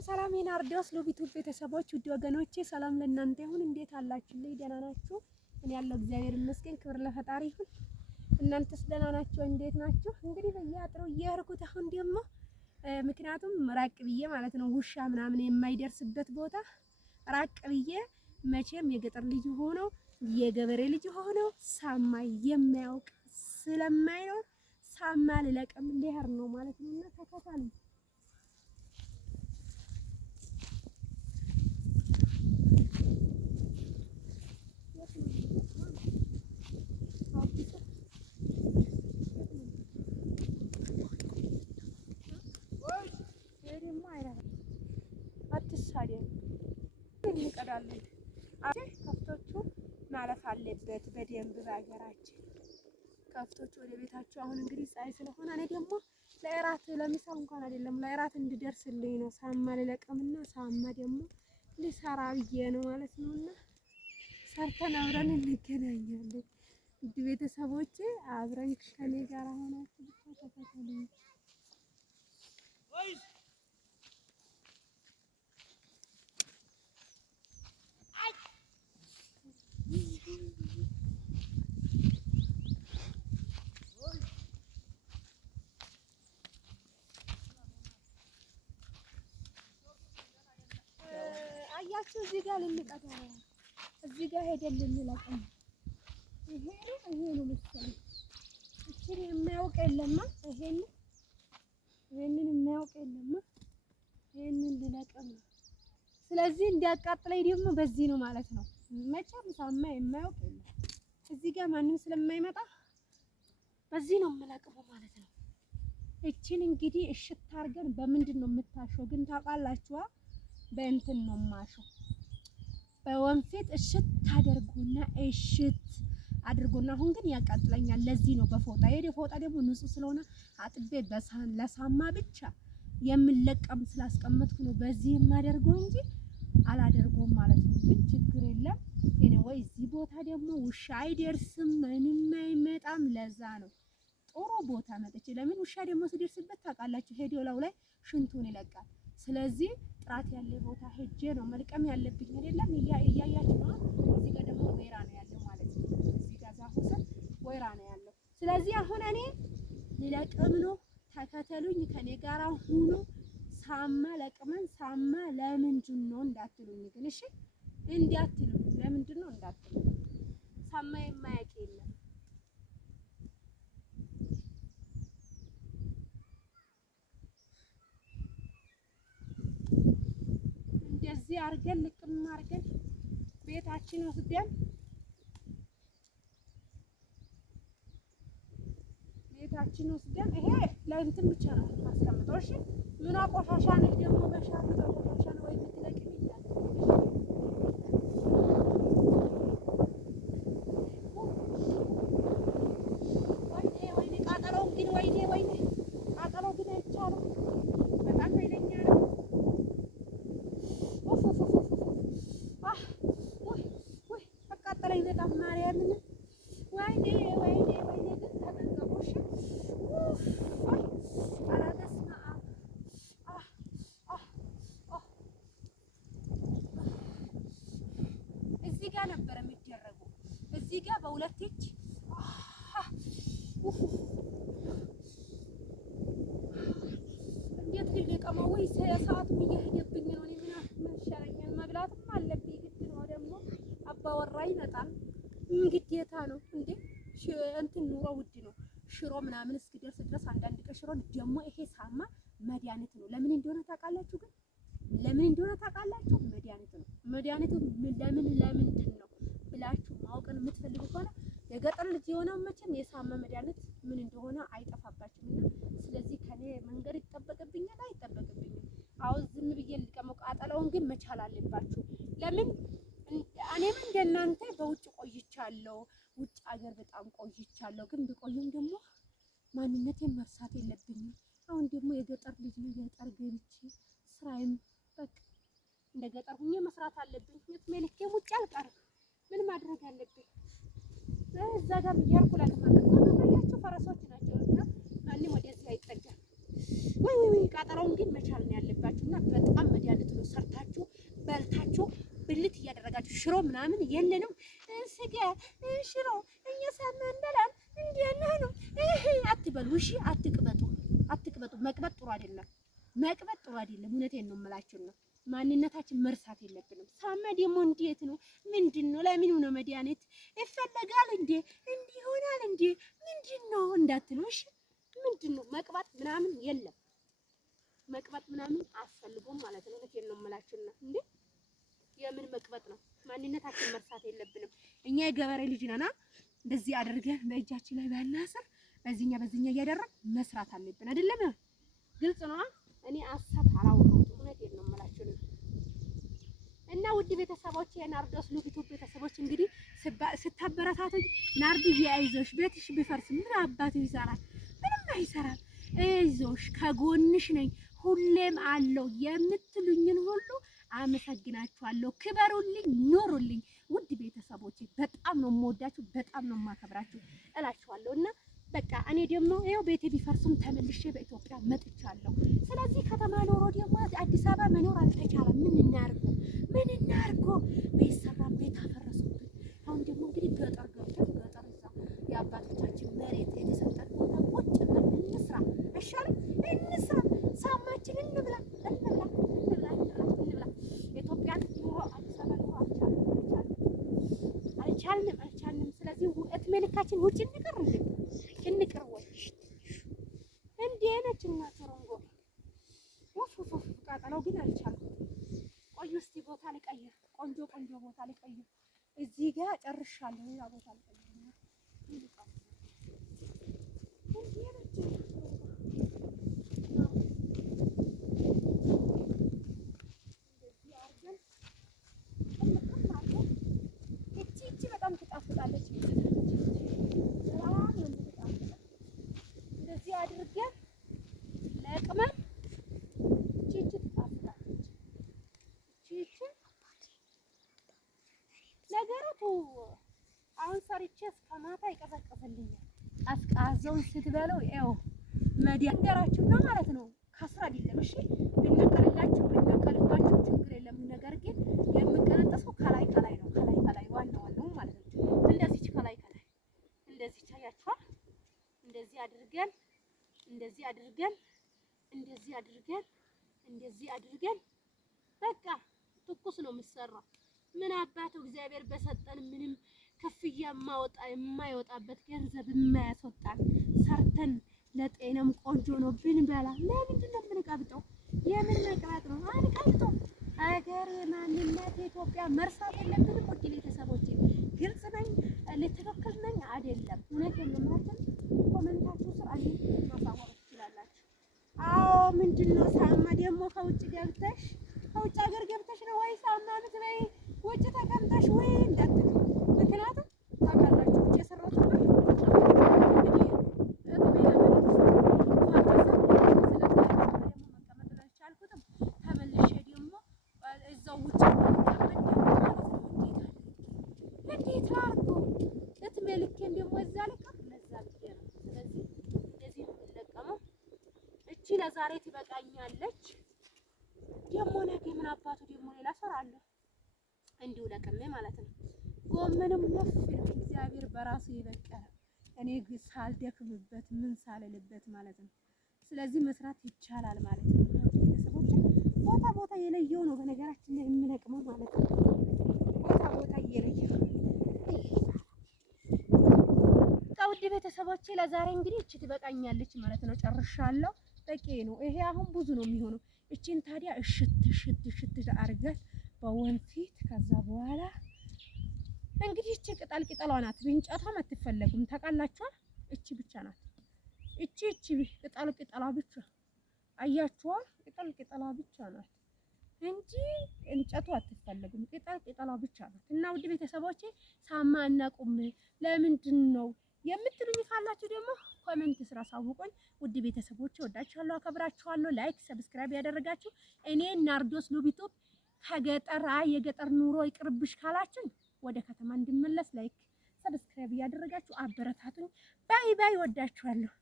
ሰላም የናርዶስ ሉቢቱ ቤተሰቦች ውድ ወገኖቼ ሰላም ለእናንተ ይሁን። እንዴት አላችሁልኝ? ደህና ናችሁ? እኔ ያለው እግዚአብሔር ይመስገን፣ ክብር ለፈጣሪ ይሁን። እናንተስ ደህና ናችሁ? እንዴት ናችሁ? እንግዲህ በየአጥሩ እየሄድኩት አሁን ደግሞ ምክንያቱም ራቅ ብዬ ማለት ነው ውሻ ምናምን የማይደርስበት ቦታ ራቅ ብዬ መቼም የገጠር ልጅ ሆኖ የገበሬ ልጅ ሆኖ ሳማ የማያውቅ ስለማይኖር ሳማ ልለቅም ልሄድ ነው ማለት ነውና ተከታተሉ። አትሳደም እንቀዳለን። ከፍቶቹ ማለፍ አለበት በደንብ በሀገራችን ከፍቶቹ ወደ ቤታቸው። አሁን እንግዲህ ፀሐይ ስለሆነ እኔ ደግሞ ለእራት ለምሳ እንኳን አይደለም ለእራት እንድደርስልኝ ነው ሳማ ልለቅምና ሳማ ደግሞ ልሰራ ብዬ ነው ማለት ነውና ሰርተን አብረን እንገናኛለን። ውድ ቤተሰቦቼ አብረን ከኔ ጋር ሆናችሁ ብቻ ተከታተሉኝ። አያችሁ እዚህ ጋር ልንቀዳ እዚህ ጋር ሄደን ልንለቅም ይሄ ነው መሰለኝ። እቺን የማያውቅ የለማ ይሄንን የማያውቅ የለማ ይሄንን ልለቅም ነው። ስለዚህ እንዲያቃጥለኝ ደግሞ በዚህ ነው ማለት ነው። መቼም ሳማ የማያውቅ የለም እዚህ ጋር ማንም ስለማይመጣ በዚህ ነው የምለቅመው ማለት ነው። እቺን እንግዲህ እሽት አድርገን በምንድን ነው የምታሸው ግን ታውቃላችሁ? በእንትን ነው ማሸው በወንፊት እሽት ታደርጉና እሽት አድርጎና አሁን ግን ያቃጥለኛል። ለዚህ ነው በፎጣ ፎጣ ደግሞ ንጹህ ስለሆነ አጥቤ ለሳማ ብቻ የምለቀም ስላስቀመጥኩ ነው በዚህ የማደርገው እንጂ አላደርገውም ማለት ነው። ግን ችግር የለም። ኤኒዌይ እዚህ ቦታ ደግሞ ውሻ አይደርስም ምንም አይመጣም። ለዛ ነው ጥሩ ቦታ መጥቼ ለምን ውሻ ደግሞ ሲደርስበት ታውቃላችሁ ሄዲዮላው ላይ ሽንቱን ይለቃል። ስለዚህ ጥራት ያለ ቦታ ሄጄ ነው መልቀም ያለብኝ አይደለም። እያያችሁ ነው። እዚህ ጋር ደግሞ ወይራ ነው ያለው ማለት ነው። እዚህ ጋር ዛፉ ስር ወይራ ነው ያለው። ስለዚህ አሁን እኔ ልለቅም ነው። ተከተሉኝ፣ ከኔ ጋር ሁኑ። ሳማ ለቅመን ሳማ ለምንድን ነው እንዳትሉኝ ግን እሺ፣ እንዳትሉኝ ለምንድን ነው እንዳትሉኝ። ሳማ የማያውቅ የለም። እንደዚህ አርገን ልቅም አርገን ቤታችን ወስደን ይሄ ለእንትን ብቻ ነው የማስቀምጠው። እሺ ምን ቆሻሻ ነው ደግሞ በሻፍ ቆሻሻ ነው ወይ የምትለቅም ይላል። ወይኔ ቃጠሎው ግን ወይኔ ቃጠሎው ግን አይቻልም። በጣም ኃይለኛ ነው። አቃጠለኝ በጣም ማርያምን። ወይኔ ግን ተጠንቀቁ እሺ። እዚህ ጋር ነበር የሚደረገው። እዚህ ጋር በሁለት እጅ እንዴት ልልቀመው? ወይ ሰዓቱም እየሄደብኝ ነው። እኔ ምን ይሻለኛል? መብላትም አለብኝ ግድ ነው። ደግሞ አባወራ ይመጣል ግዴታ ነው እንዴ። እንትን ኑሮ ውድ ነው። ሽሮ ምናምን እስኪደርስ ድረስ አንዳንድ ቀን ሽሮ ደግሞ ይሄ ሳማ መድኃኒት ነው። ለምን እንደሆነ ታውቃላችሁ? ግን ለምን እንደሆነ ታውቃላችሁ? መድኃኒት ነው። መድኃኒቱ ለምንድን ነው ብላችሁ ማወቅን የምትፈልጉ ከሆነ የገጠር ልጅ የሆነው መቼም የሳማ መድኃኒት ምን እንደሆነ አይጠፋባችሁምና ስለዚህ ከኔ መንገድ ይጠበቅብኛል አይጠበቅብኝም? አሁን ዝም ብዬ ልቀመው። ቃጠለውን ግን መቻል አለባችሁ። ለምን እኔም እንደናንተ በውጭ ቆይቻለሁ። ውጭ ሀገር በጣም ቆይቻለሁ። ግን ቢቆይም ደግሞ ማንነቴን መርሳት የለብኝም። አሁን ደግሞ የገጠር ልጅ ነው። ገጠር ገብቼ ስራዬም በቃ እንደ ገጠር ሁኜ መስራት አለብኝ። መልኬ ውጭ አልቀርም። ምን ማድረግ አለብኝ? እዛ ጋር እያልኩ ለማለት ነው። ፈረሶች ናቸው እና ማንም ወደዚህ አይጠጋም። ወይ ቃጠሎውን ግን መቻል ነው ያለባችሁ። ትሰራላችሁና በጣም መድኃኒት ነው። ሰርታችሁ በልታችሁ ብልት እያደረጋችሁ ሽሮ ምናምን የለንም ስጋ ሽሮ እኛ ሳናንበላል እንዴት ነው አትበሉ። እሺ አትቅበጡ፣ አትቅበጡ። መቅበጥ ጥሩ አይደለም፣ መቅበጥ ጥሩ አይደለም። እውነቴን ነው የምላችሁ ነው። ማንነታችን መርሳት የለብንም። ሳማ ደግሞ እንዴት ነው ምንድን ነው ለምን ነው መድኃኒት ይፈለጋል እንዴ እንዲህ ይሆናል እንዴ ምንድን ነው እንዳትሉ። እሺ ምንድን ነው መቅበጥ ምናምን የለም፣ መቅበጥ ምናምን አስፈልጎም ማለት ነው። እውነቴን ነው የምላችሁ ነው። እንዴ የምን መቅበጥ ነው? ማንነታችን መርሳት የለብንም። እኛ የገበሬ ልጅ ነና እንደዚህ አድርገን በእጃችን ላይ ባናስር በዚህኛ እያደረግን መስራት አለብን። አይደለም? ግልጽ ነው። እኔ አሳት አላወራሁትም። እውነቴን ነው የምላችሁ ነው። እና ውድ ቤተሰቦች የናርዶስ ዩቲዩብ ቤተሰቦች እንግዲህ ስታበረታቱኝ ናርዲ አይዞሽ ቤትሽ ቢፈርስ ምን አባቱ ይሰራል? ምንም አይሰራም። አይዞሽ ከጎንሽ ነኝ ሁሌም አለው የምትሉኝን ሁሉ አመሰግናችኋለሁ። ክበሩልኝ፣ ኑሩልኝ። ውድ ቤተሰቦቼ በጣም ነው የምወዳችሁ፣ በጣም ነው የማከብራችሁ እላችኋለሁ። እና በቃ እኔ ደግሞ ይኸው ቤቴ ቢፈርስም ተመልሼ በኢትዮጵያ መጥቻለሁ። ስለዚህ ከተማ ኖሮ ደግሞ አዲስ አበባ መኖር አልተቻለም። ምን እናርጎ ቤት ሰራን፣ ቤት አፈረሱብን። አሁን ደግሞ እንግዲህ ገጠር ገብተን ገጠር እዛ የአባቶቻችን መሬት የተሰጠን ቦታ ቁጭ ብለን እንስራ አይሻልም? እንስራ፣ ሳማችን እንብላ። ኢትዮጵያን ኑሮ አዲስ አበባ ኑሮ አልቻልንም። ስለዚህ እድሜ ልካችን ውጭ እንቅር ወይ እንዴ ነች እና ተረንጎ ወፍ ቃጠለው ግን አልቻልኩም። ቆዩ እስቲ ቦታ ልቀይር፣ ቆንጆ ቦታ ልቀይር። እዚህ ጋር ጨርሻለሁ። ያ ቦታ ልቀይር እቺ በጣም ትጣፍጣለች። እንደዚህ አድርገን ለቅመን እቺ ትጣፍጣለች። እቺ ነገሩ አሁን ሰርቼ እስከ ማታ ይቀዘቅዝልኛል። ቀዝቃዛውን ስትበለው ይኸው መዲያንገራችሁ ነው ማለት ነው። ከስራ አይደለም። እሺ ብንቀልባችሁ ችግር የለም። ነገር ግን የምንቀነጠሰው ከላይ ነው። ከላይ ዋናው ማለት ነው። እንደዚህ ከላይ እንደዚህ ታያችኋል። እንደዚህ አድርገን በቃ ትኩስ ነው የሚሰራው። ምን አባቱ እግዚአብሔር በሰጠን ምንም ክፍያ የማይወጣበት ገንዘብ የማያስወጣን ሰርተን ለጤናም ቆንጆ ነው ብንበላ። ለምንድን ነው የምንቀብጠው? የምን መቅበጥ ነው? አንቀብጠው። ሀገር ማንነት ኢትዮጵያ መርሳት የለብንም። ውድ ቤተሰቦቼ ግልጽ ነኝ፣ ልትክክል ነኝ አይደለም? እውነቴን ነው ማለት ኮሜንታችሁ ስር አይ ማሳወቅ ትችላላችሁ። አዎ ምንድን ነው ሳማ ደግሞ ከውጭ ሀገር ገብተሽ ነው ወይ ሳማ ምትበይ ውጭ ተቀምጠሽ ወይ እንዳትሉ። ምክንያቱም ታውቃላችሁ ውጭ የሰራሁት ለዛሬ ትበቃኛለች። ደግሞ ነገ ምን አባቱ ደግሞ ሌላ እሰራለሁ እንዲሁ ለቅሜ ማለት ነው። ጎመንም ነፍ ነው እግዚአብሔር በራሱ የበቀለ እኔ ሳልደክምበት ምን ሳልልበት ማለት ነው። ስለዚህ መስራት ይቻላል ማለት ነው። ቤተሰቦች ቦታ የለየው ነው በነገራችን ላይ የምለቅመው ማለት ነው። ቦታ እየለየው ውድ ቤተሰቦቼ ለዛሬ እንግዲህ እቺ ትበቃኛለች ማለት ነው። ጨርሻለሁ። በቂ ነው። ይሄ አሁን ብዙ ነው የሚሆነው። እቺን ታዲያ እሽት አድርገን በወንፊት ከዛ በኋላ እንግዲህ እቺ ቅጠሏ ናት። ብንጨቷም አትፈለጉም ታውቃላችሁ። እቺ ብቻ ናት። እቺ ቅጠሏ ብቻ አያችኋ። ቅጠሏ ብቻ ናት እንጂ እንጨቱ አትፈለጉም። ቅጠሏ ብቻ ናት። እና ውድ ቤተሰቦቼ ሳማ እናቁም ለምንድን ነው የምትሉኝ ካላችሁ ደግሞ ኮሜንት ስራ አሳውቁኝ። ውድ ቤተሰቦቼ ወዳችኋለሁ፣ አከብራችኋለሁ። ላይክ ሰብስክራይብ ያደረጋችሁ እኔ ናርዶስ ዩቲዩብ ከገጠር የገጠር ኑሮ ይቅርብሽ ካላችሁ ወደ ከተማ እንድመለስ ላይክ ሰብስክራይብ ያደረጋችሁ አበረታቱኝ። ባይ ወዳችኋለሁ።